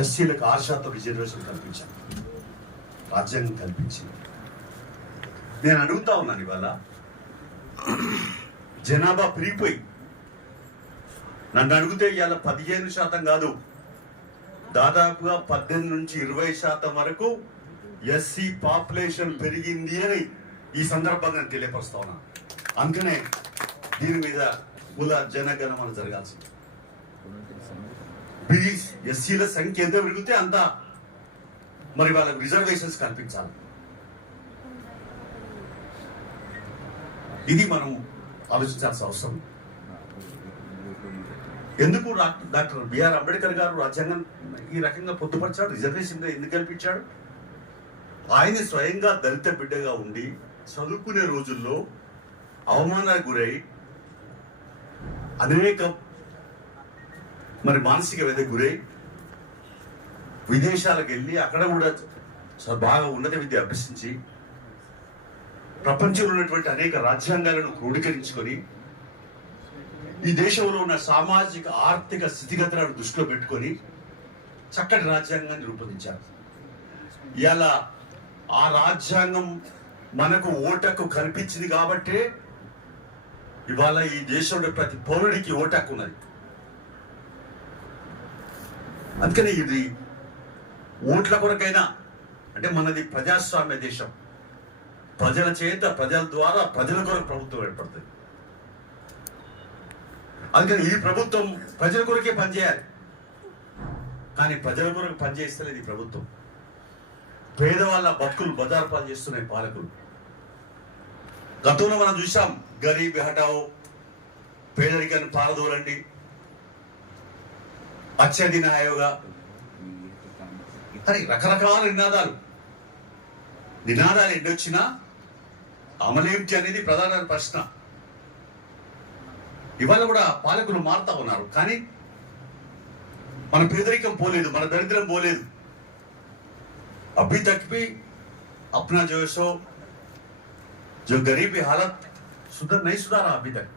ఎస్సీలకు ఆరు శాతం రిజర్వేషన్ కల్పించాను. రాజ్యాంగం కల్పించింది. నేను అడుగుతా ఉన్నాను ఇవాళ జనాభా పెరిగిపోయి నన్ను అడిగితే ఇవాళ పదిహేను శాతం కాదు దాదాపుగా పద్దెనిమిది నుంచి ఇరవై శాతం వరకు ఎస్సీ పాపులేషన్ పెరిగింది అని ఈ సందర్భంగా నేను తెలియపరుస్తా ఉన్నాను అందుకనే దీని మీద కుల జనగణమన జరగాల్సింది. బీస్ ఎస్సీల సంఖ్య ఎంత పెరిగితే అంత మరి వాళ్ళకి రిజర్వేషన్స్ కల్పించాలి. ఇది మనం ఆలోచించాల్సిన అవసరం. ఎందుకు డాక్టర్ బిఆర్ అంబేద్కర్ గారు రాజ్యాంగం ఈ రకంగా పొందుపరిచాడు రిజర్వేషన్ ఎందుకు కల్పించాడు? ఆయన స్వయంగా దళిత బిడ్డగా ఉండి చదువుకునే రోజుల్లో అవమానానికి గురై అనేక మరి మానసిక వ్యధ గురై విదేశాలకు వెళ్ళి అక్కడ కూడా బాగా ఉన్నత విద్య అభ్యసించి ప్రపంచంలో ఉన్నటువంటి అనేక రాజ్యాంగాలను క్రోడీకరించుకొని ఈ దేశంలో ఉన్న సామాజిక ఆర్థిక స్థితిగతులను దృష్టిలో పెట్టుకొని చక్కటి రాజ్యాంగాన్ని రూపొందించారు. ఇలా ఆ రాజ్యాంగం మనకు ఓటకు కనిపించింది కాబట్టే ఇవాళ ఈ దేశంలో ప్రతి పౌరుడికి ఓటకు ఉన్నది అందుకని ఇది ఓట్ల కొరకైనా అంటే మనది ప్రజాస్వామ్య దేశం. ప్రజల చేత ప్రజల ద్వారా ప్రజల కొరకు ప్రభుత్వం ఏర్పడుతుంది. అందుకని ఈ ప్రభుత్వం ప్రజల కొరకే పనిచేయాలి. కానీ ప్రజల కొరకు పనిచేస్తలేదు ఈ ప్రభుత్వం. పేదవాళ్ళ బతుకులు బజారు పాలు చేస్తున్నాయి పాలకులు. గతంలో మనం చూసాం గరీబ్ హటావో పేదరికాన్ని పారదోలండి. అచ్చే దిన ఆయోగా అని రకరకాల నినాదాలు నినాదాలు ఎన్నొచ్చినా అమలేంటి అనేది ప్రధాన ప్రశ్న ఇవాళ కూడా పాలకులు మారుతా ఉన్నారు కానీ మన పేదరికం పోలేదు మన దరిద్రం పోలేదు अभी तक भी अपना जो है सो जो गरीबी हालत सुधर नहीं सुधारा अभी तक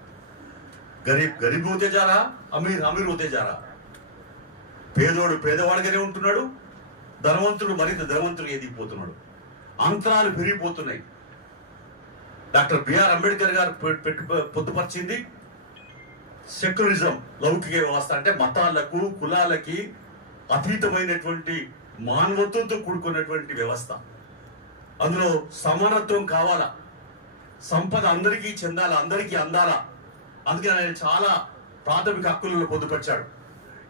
गरीब गरीब होते जा रहा अमीर अमीर होते जा रहा పేదోడు పేదవాడిగానే ఉంటున్నాడు ధనవంతుడు మరింత ధనవంతుడు ఎదిగిపోతున్నాడు. అంతరాలు పెరిగిపోతున్నాయి. డాక్టర్ బిఆర్ అంబేద్కర్ గారు పె- పెట్టు పొందుపరిచింది సెక్యులరిజం లౌకిక వ్యవస్థ అంటే మతాలకు కులాలకి అతీతమైనటువంటి మానవత్వంతో కూడుకున్నటువంటి వ్యవస్థ. అందులో సమానత్వం కావాలా? సంపద అందరికీ చెందాలా? అందరికీ అందాలా? అందుకని ఆయన చాలా ప్రాథమిక హక్కులను పొందుపరిచాడు.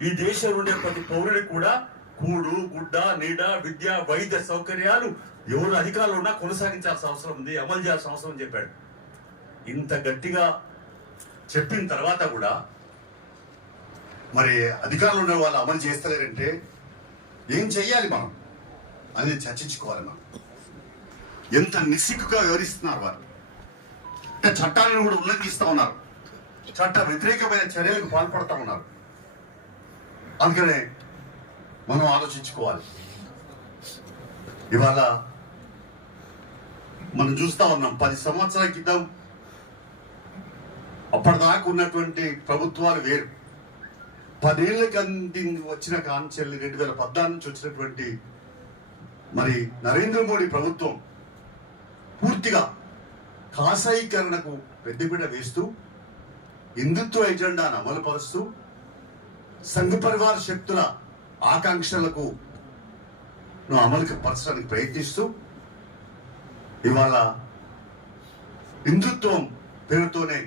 ఈ దేశంలో ఉండే ప్రతి పౌరుడికి కూడా కూడు గుడ్డ నీడ విద్య వైద్య సౌకర్యాలు ఎవరు అధికారులు ఉన్నా కొనసాగించాల్సిన అవసరం ఉంది అమలు చేయాల్సిన అవసరం అని చెప్పాడు. ఇంత గట్టిగా చెప్పిన తర్వాత కూడా మరి అధికారులు ఉన్న వాళ్ళు అమలు చేస్తలేరంటే ఏం చెయ్యాలి మనం? అనేది చర్చించుకోవాలి మనం. ఎంత నిస్సిగ్గుగా వివరిస్తున్నారు వారు. అంటే చట్టాలను కూడా ఉల్లంఘిస్తూ ఉన్నారు. చట్ట వ్యతిరేకమైన చర్యలకు పాల్పడతా ఉన్నారు. అందుకనే మనం ఆలోచించుకోవాలి. ఇవాళ మనం చూస్తా ఉన్నాం పది సంవత్సరాల క్రితం అప్పటిదాకా ఉన్నటువంటి ప్రభుత్వాలు వేరు. పదేళ్ళకి అంది వచ్చిన కాంచెల్లి రెండు వేల పద్నాలుగు నుంచి వచ్చినటువంటి మరి నరేంద్ర మోడీ ప్రభుత్వం పూర్తిగా కాషాయీకరణకు పెద్దపీట వేస్తూ హిందుత్వ ఎజెండాను అమలుపరుస్తూ సంఘ పరివార శక్తుల ఆకాంక్షలకు నువ్వు అమలుకి పరచడానికి ప్రయత్నిస్తూ ఇవాళ హిందుత్వం పేరుతోనే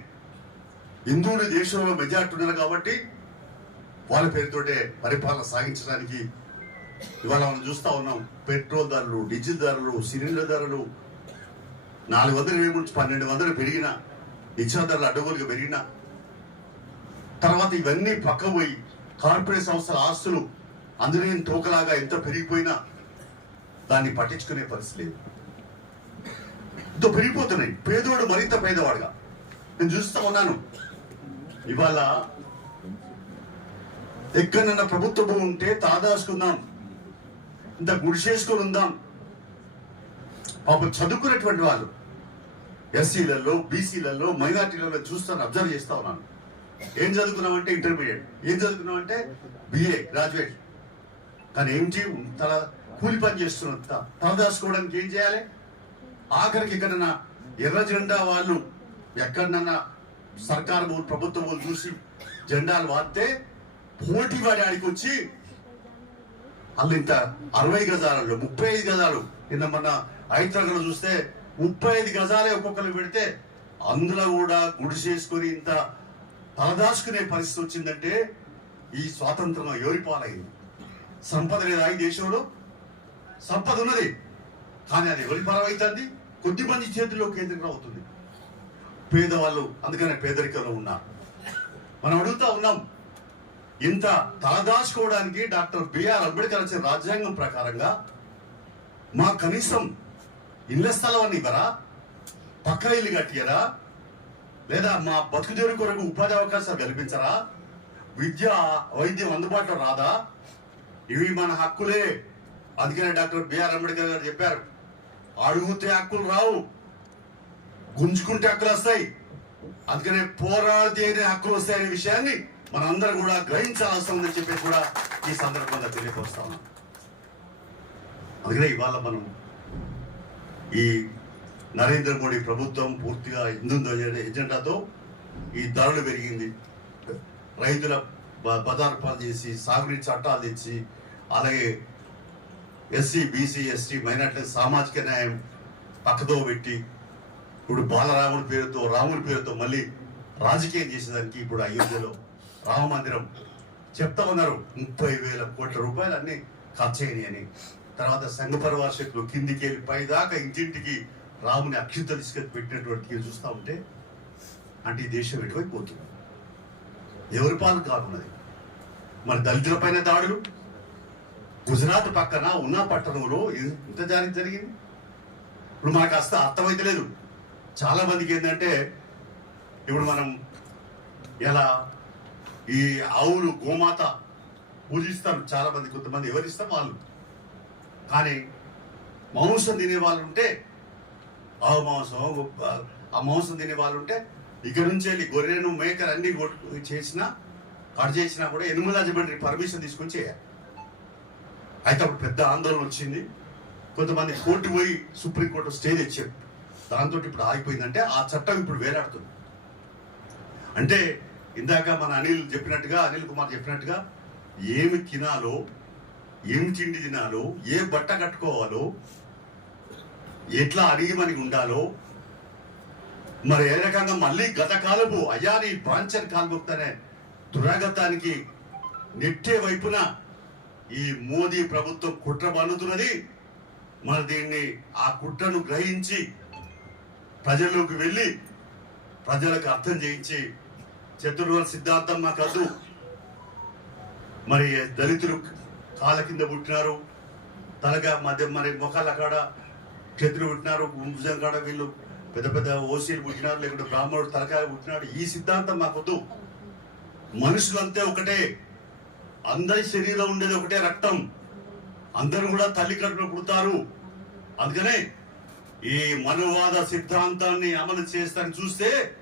హిందువులు దేశంలో మెజార్టీ ఉన్నారు కాబట్టి వాళ్ళ పేరుతోటే పరిపాలన సాగించడానికి ఇవాళ మనం చూస్తా ఉన్నాం. పెట్రోల్ ధరలు డీజిల్ ధరలు సిలిండర్ ధరలు నాలుగు వందల ఇరవై నుంచి పన్నెండు వందలు పెరిగిన నిత్యాల ధరలు అడ్డగోలుగా పెరిగిన తర్వాత ఇవన్నీ పక్క పోయి కార్పొరేట్ సంస్థల ఆస్తులు అందరి తోకలాగా ఎంత పెరిగిపోయినా దాన్ని పట్టించుకునే పరిస్థితి లేదు. ఇంత పెరిగిపోతున్నాయి. పేదవాడు మరింత పేదవాడుగా. నేను చూస్తూ ఉన్నాను. ఇవాళ ఎక్కడన్నా ప్రభుత్వ భూమి ఉంటే తాదాసుకుందాం. ఇంత గుడిసేసుకొని ఉందాం. పాపం చదువుకున్నటువంటి వాళ్ళు ఎస్సీలలో బీసీలలో మైనార్టీలలో చూస్తాను అబ్జర్వ్ చేస్తా ఉన్నాను. ఏం చదువుకున్నామంటే ఇంటర్మీడియట్? ఏం చదువుకున్నామంటే బిఏ గ్రాడ్యుయేట్ కానీ ఏంటి తల కూలి పని చేస్తున్నంత తల దాచుకోవడానికి ఏం చేయాలి? ఆఖరికి ఎక్కడన్నా ఎర్ర జెండా వాళ్ళు ఎక్కడన్నా సర్కారు ప్రభుత్వం వాళ్ళు చూసి జెండాలు వాడితే పోటీ వాడి ఆడికి వచ్చి వాళ్ళు ఇంత అరవై గజాలలో ముప్పై ఐదు గజాలు. నిన్న మొన్న ఐదు చూస్తే ముప్పై ఐదు గజాలే ఒక్కొక్కరు పెడితే అందులో కూడా గుడిసేసుకొని ఇంత తలదాచుకునే పరిస్థితి వచ్చిందంటే ఈ స్వాతంత్రం ఎవరి పాలైంది? సంపద లేదా ఈ దేశంలో? సంపద ఉన్నది. కానీ అది ఎవరి పరమవుతుంది కొద్ది మంది చేతుల్లో కేంద్రీకరం అవుతుంది. పేదవాళ్ళు అందుకనే పేదరికంలో ఉన్నారు. మనం అడుగుతా ఉన్నాం ఇంత తలదాచుకోవడానికి డాక్టర్ బిఆర్ అంబేద్కర్ ఇచ్చిన రాజ్యాంగం ప్రకారంగా మా కనీసం ఇళ్ళ స్థలం అని ఇవ్వరా? పక్క ఇల్లు కట్టియరా? లేదా మా బతుకుదేరు కొరకు ఉపాధి అవకాశాలు కల్పించరా? విద్య వైద్యం అందుబాటులో రాదా? ఇవి మన హక్కులే అందుకనే డాక్టర్ బిఆర్ అంబేద్కర్ గారు చెప్పారు. అడుగుతే హక్కులు రావు గుంజుకుంటే హక్కులు వస్తాయి. అందుకనే పోరాడితే హక్కులు వస్తాయనే విషయాన్ని మనందరం కూడా గ్రహించాల్సి ఉందని చెప్పి కూడా ఈ సందర్భంగా తెలియపరుస్తా. ఉన్నాం అందుకనే ఇవాళ మనం ఈ నరేంద్ర మోడీ ప్రభుత్వం పూర్తిగా హిందూ ఎజెండాతో ఈ ధరలు పెరిగింది. రైతుల బ- చేసి సాగునీటి చట్టాలు తెచ్చి అలాగే ఎస్సీ బీసీ ఎస్టీ మైనార్టీ సామాజిక న్యాయం పక్కతో పెట్టి ఇప్పుడు బాలరాముడి పేరుతో రాముడి పేరుతో మళ్ళీ రాజకీయం చేసేదానికి ఇప్పుడు అయోధ్యలో రామ మందిరం చెప్తా ఉన్నారు ముప్పై వేల కోట్ల రూపాయలు అన్ని ఖర్చు అయినాయి అని తర్వాత సంఘ పరివార శక్తులు కిందికి వెళ్ళి పైదాకా ఇంటింటికి రాముని అక్షింత తీసుకెళ్ళి పెట్టినటువంటి చూస్తూ ఉంటే అంటే ఈ దేశం ఎటువైపు పోతుంది? ఎవరి పాలు కాకున్నది మరి దళితులపైన దాడులు? గుజరాత్ పక్కన ఉన్న పట్టణంలో ఇంత జారీ జరిగింది? ఇప్పుడు మనకు అస్త అర్థమైతలేదు చాలా మందికి ఏంటంటే ఇప్పుడు మనం ఎలా ఈ ఆవులు గోమాత పూజిస్తారు చాలా మంది కొంతమంది ఎవరిస్తాం వాళ్ళు. కానీ మాంసం తినే వాళ్ళు ఉంటే ఆ మాంసం ఆ మాంసం తినే వాళ్ళు ఉంటే ఇక్కడ నుంచి వెళ్ళి గొర్రెను మేకలు అన్ని చేసినా కట్ చేసినా కూడా ఎనిమిది రాజమండ్రి పర్మిషన్ తీసుకొని చేయాలి. అయితే అప్పుడు పెద్ద ఆందోళన వచ్చింది. కొంతమంది కోర్టు పోయి సుప్రీంకోర్టు స్టే తెచ్చారు. దాంతో ఇప్పుడు ఆగిపోయిందంటే ఆ చట్టం ఇప్పుడు వేలాడుతుంది. అంటే ఇందాక మన అనిల్ చెప్పినట్టుగా అనిల్ కుమార్ చెప్పినట్టుగా ఏమి తినాలో ఏమి తిండి తినాలో ఏ బట్ట కట్టుకోవాలో ఎట్లా అడిగిమని ఉండాలో? మరి ఏ రకంగా మళ్ళీ గత కాలపు అయాని బాంచర్ కాల్ముక్తనే దురాగతానికి నెట్టే వైపున ఈ మోదీ ప్రభుత్వం కుట్ర పన్నుతున్నది మరి దీన్ని ఆ కుట్రను గ్రహించి ప్రజల్లోకి వెళ్ళి ప్రజలకు అర్థం చేయించి చతుర్వర్ణ సిద్ధాంతం మాకు వద్దు మరి దళితులు కాళ్ళ కింద పుట్టినారు? తలగా మధ్య మరి ముఖాల కాడ చేతులు పుట్టినారు భుజం కాడ వీళ్ళు పెద్ద పెద్ద ఓసీలు పుట్టినారు లేకుంటే బ్రాహ్మణుడు తలకాయ పుట్టినాడు. ఈ సిద్ధాంతం మాకొద్దు. మనుషులంతే ఒకటే. అందరి శరీరం ఉండేది ఒకటే రక్తం. అందరూ కూడా తల్లి కడుపున పుడతారు. అందుకనే ఈ మనువాద సిద్ధాంతాన్ని అమలు చేస్తారని చూస్తే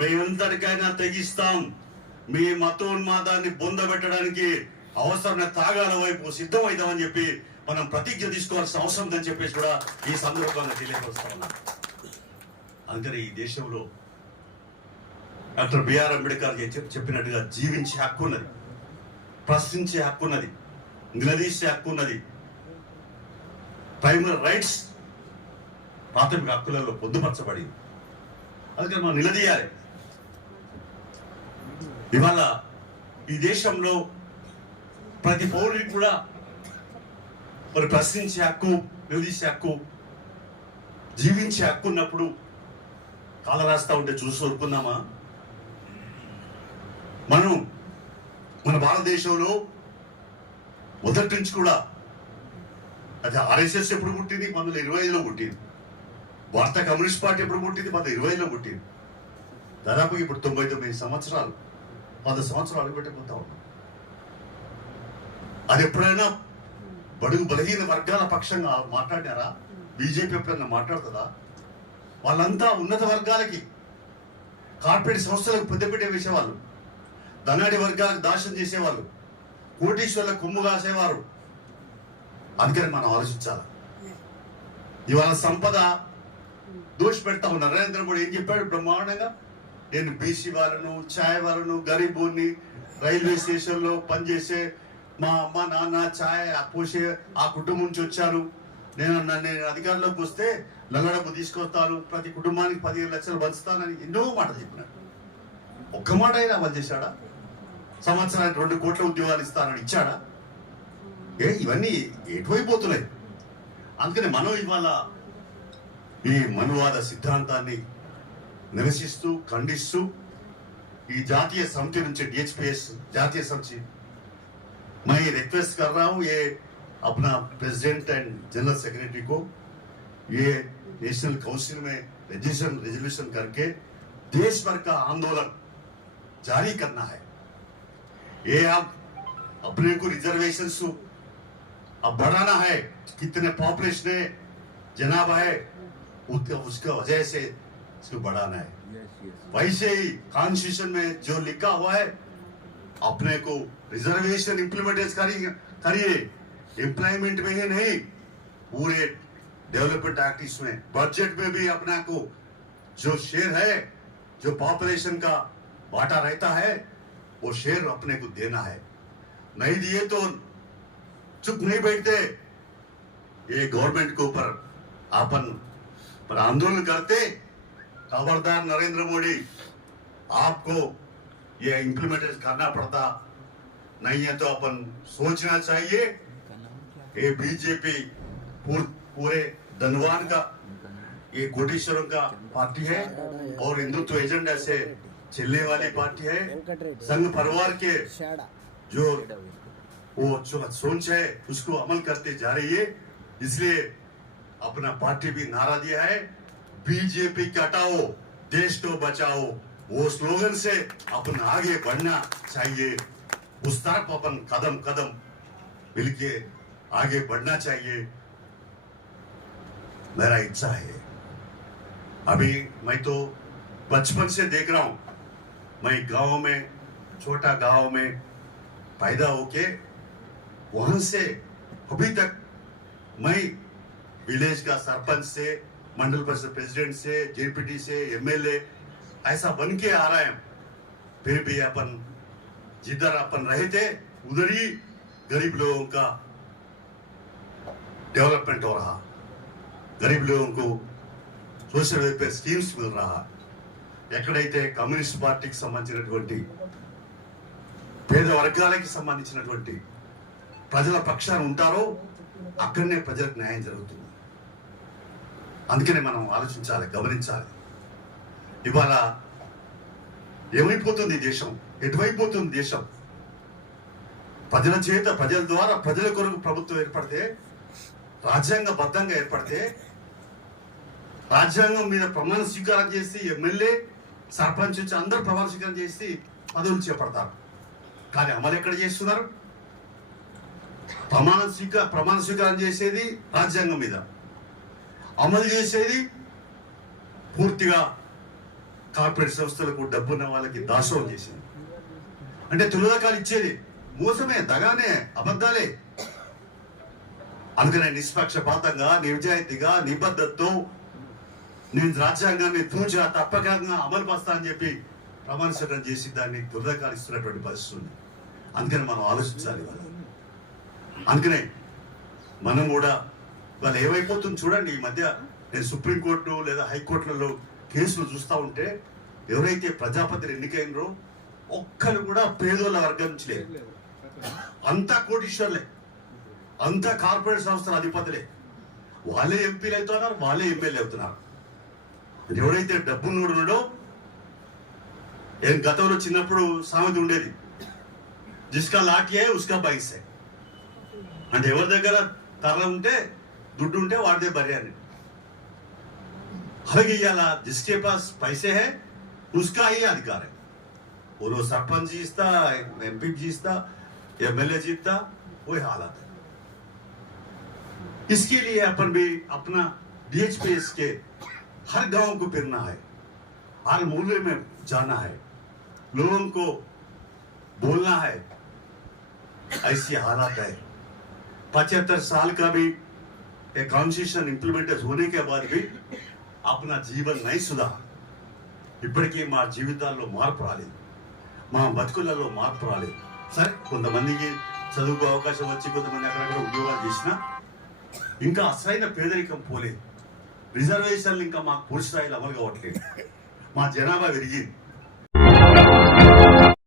మేమెంతటికైనా తెగిస్తాం. మీ మతోన్మాదాన్ని బొందబెట్టడానికి అవసరమైన తాగాల వైపు సిద్ధమవుతామని చెప్పి మనం ప్రతిజ్ఞ తీసుకోవాల్సిన అవసరం ఉందని చెప్పేసి కూడా ఈ సందర్భంగా తెలియపరుస్తా ఉన్నాం. అందుకని ఈ దేశంలో డాక్టర్ బిఆర్ అంబేద్కర్ చెప్పినట్టుగా జీవించే హక్కు ఉన్నది. ప్రశ్నించే హక్కు ఉన్నది. నిలదీసే హక్కు ఉన్నది. ప్రైమరీ రైట్స్ ప్రాథమిక హక్కులలో పొందుపరచబడింది. అందుకని మనం నిలదీయాలి. ఇవాళ ఈ దేశంలో ప్రతి పౌరుడికి కూడా మరి ప్రశ్నించే హక్కు నిలదీసే హక్కు జీవించే హక్కు ఉన్నప్పుడు కాల రాస్తా ఉంటే చూసి ఊరుకుందామా మనం మన భారతదేశంలో మొదటి నుంచి కూడా అది ఆర్ఎస్ఎస్ ఎప్పుడు పుట్టింది? పంతొమ్మిది ఇరవై ఐదులో పుట్టింది. భారత కమ్యూనిస్ట్ పార్టీ ఎప్పుడు పుట్టింది? పంతొమ్మిది ఇరవై ఐదులో పుట్టింది. దాదాపు ఇప్పుడు తొంభై తొమ్మిది సంవత్సరాలు పది సంవత్సరాలు పెట్టిపోతా ఉన్నాం. అది ఎప్పుడైనా బడుగు బలహీన వర్గాల పక్షంగా మాట్లాడారా బీజేపీ ఎప్పుడైనా మాట్లాడుతుందా? వాళ్ళంతా ఉన్నత వర్గాలకి కార్పొరేట్ సంస్థలకు పెద్దపెట్టే వేసేవాళ్ళు. ధనాడి వర్గాలకు దాసం చేసేవాళ్ళు. కోటీశ్వర్ల కొమ్ము కాసేవారు. అందుకని మనం ఆలోచించాలి? ఇవాళ సంపద దోషి పెడతా ఉన్నారు. నరేంద్ర మోడీ ఏం చెప్పాడు బ్రహ్మాండంగా? నేను బీసీ వాళ్ళను ఛాయ్ వాళ్ళను గరీబుని రైల్వే స్టేషన్లో పనిచేసే మా అమ్మ నాన్న ఛాయ్ పోసే ఆ కుటుంబం నుంచి వచ్చారు. నేను నన్ను నేను అధికారంలోకి వస్తే లంగడపు తీసుకొస్తాను ప్రతి కుటుంబానికి పదిహేను లక్షలు పంచుతానని ఎన్నో మాటలు చెప్పినాడు. ఒక్క మాట అయినా అమలు చేశాడా? సంవత్సరానికి రెండు కోట్ల ఉద్యోగాలు ఇస్తానని ఇచ్చాడా? ఏ ఇవన్నీ ఎటువైపోతున్నాయి? అందుకని మనం ఇవాళ ఈ మనువాద సిద్ధాంతాన్ని నిరసిస్తూ ఖండిస్తూ ఈ జాతీయ సమితి నుంచి డిహెచ్పిఎస్ జాతీయ సమితి मैं रिक्वेस्ट कर रहा हूँ ये अपना प्रेसिडेंट एंड जनरल सेक्रेटरी को ये नेशनल काउंसिल में रेजोल्यूशन रेजोल्यूशन करके देश भर का आंदोलन जारी करना है। ये आप अपने को रिजर्वेशन अब बढ़ाना है कितने पॉपुलेशन है जनाब है उसका उसका वजह से इसको बढ़ाना है। वैसे ही कॉन्स्टिट्यूशन में जो लिखा हुआ है अपने को रिजर्वेशन इम्प्लीमेंट करिए एम्प्लॉयमेंट में ही नहीं, पूरे डेवलपमेंट एक्ट इसमें बजट में भी अपना को जो शेयर है, जो पॉपुलेशन का बाटा रहता है, वो शेयर अपने को देना है। नहीं दिए तो चुप नहीं बैठते। ये गवर्नमेंट के ऊपर अपन पर आंदोलन करते। खबरदार नरेंद्र मोदी, आपको ये इम्प्लीमेंटेशन करना पड़ता। नहीं है तो अपन सोचना चाहिए ये बीजेपी पूर, पूरे धनवान का ये कोटेश्वरों का पार्टी है और हिंदुत्व एजेंडा से चलने वाली पार्टी है। संघ परिवार के जो वो सोच है उसको अमल करते जा रही है। इसलिए अपना पार्टी भी नारा दिया है। बीजेपी कटाओ देश को बचाओ। वो स्लोगन से अपन आगे बढ़ना चाहिए। उस तरफ़ अपन कदम कदम मिलके आगे बढ़ना चाहिए। मेरा इच्छा है। अभी मैं तो बचपन से देख रहा हूँ। मैं गाँव में, छोटा गाँव में पैदा होके वहाँ से अभी तक मैं विलेज का सरपंच से, मंडल परिषद प्रेसिडेंट से, जेपीटी से, एमएलए ऐसा बन के आ रहा है फिर भी अपन जिधर अपन रहे थे उधर ही गरीब लोगों का डेवलपमेंट हो रहा गरीब लोगों को सोशल वेलफेयर स्कीम्स मिल रहा ఎక్కడైతే కమ్యూనిస్ట్ పార్టీకి సంబంధించినటువంటి పేద వర్గాలకి సంబంధించినటువంటి ప్రజల పక్షాన ఉంటారో అక్కడనే ప్రజలకు న్యాయం జరుగుతుంది అందుకనే మనం ఆలోచించాలి గమనించాలి ఇవాళ ఏమైపోతుంది ఈ దేశం? ఎటువైపోతుంది దేశం? ప్రజల చేత ప్రజల ద్వారా ప్రజల కొరకు ప్రభుత్వం ఏర్పడితే రాజ్యాంగబద్ధంగా ఏర్పడితే రాజ్యాంగం మీద ప్రమాణ స్వీకారం చేసి ఎమ్మెల్యే సర్పంచ్ వచ్చి అందరూ ప్రమాణ స్వీకారం చేసి పదవులు చేపడతారు. కానీ అమలు ఎక్కడ చేస్తున్నారు? ప్రమాణ స్వీకార ప్రమాణ స్వీకారం చేసేది రాజ్యాంగం మీద. అమలు చేసేది పూర్తిగా కార్పొరేట్ సంస్థలకు డబ్బున్న వాళ్ళకి దాసోహం చేసింది అంటే తులదకాలు ఇచ్చేది మోసమే దగానే అబద్ధాలే. అందుకనే నిష్పక్షపాతంగా నిజాయితీగా నిబద్ధతతో నేను రాజ్యాంగాన్ని తూచా తప్పకంగా అమలు పరుస్తా అని చెప్పి ప్రమాణ చేసి దాన్ని దురదకాలిస్తున్నటువంటి పరిస్థితి ఉంది. అందుకని మనం ఆలోచించాలి అందుకనే మనం కూడా వాళ్ళు ఏమైపోతుంది చూడండి. ఈ మధ్య నేను సుప్రీంకోర్టు లేదా హైకోర్టులలో కేసులు చూస్తూ ఉంటే ఎవరైతే ప్రజాపతిని ఎన్నికైనరో ఒక్కరు కూడా పేదోళ్ళ వర్గం నుంచి లేరు. అంతా కోటీశ్వర్లే. అంతా కార్పొరేట్ సంస్థల అధిపతులే. వాళ్ళే ఎంపీలు అవుతున్నారు వాళ్ళే ఎమ్మెల్యే అవుతున్నారు. ఎవడైతే డబ్బులు ఉన్నాడో నేను గతంలో చిన్నప్పుడు సామెత ఉండేది. జిస్కా లాఠీ ఉస్కా బైస్. అంటే ఎవరి దగ్గర తరల ఉంటే దుడ్డు ఉంటే వాడిదే బరి అని. ಹಾಗೆ जिसके पास पैसे है, उसका ही अधिकार है। वो सरपंच जीतता, एम पी जीतता, एम एल ए जीतता, वही हालत है। इसके लिए अपन भी अपना डीएचपीएस के हर गाँव को फिरना है, हर मोहल्ले में जाना है, लोगों को बोलना है, ऐसी हालत है। पचहत्तर साल का भी एक कॉन्स्टिट्यूशन इंप्लीमेंटेड होने के बाद भी అప్నా జీవన్ నైసుదా ఇప్పటికీ మా జీవితాల్లో మార్పు రాలేదు. మా బతుకులలో మార్పు రాలేదు. సరే కొంతమందికి చదువుకో అవకాశం వచ్చి కొంతమంది అక్కడక్కడ ఉద్యోగాలు చేసిన ఇంకా అసలైన పేదరికం పోలేదు. రిజర్వేషన్లు ఇంకా మాకు పూర్తి స్థాయిలో అమలు కావట్లేదు. మా జనాభా పెరిగింది.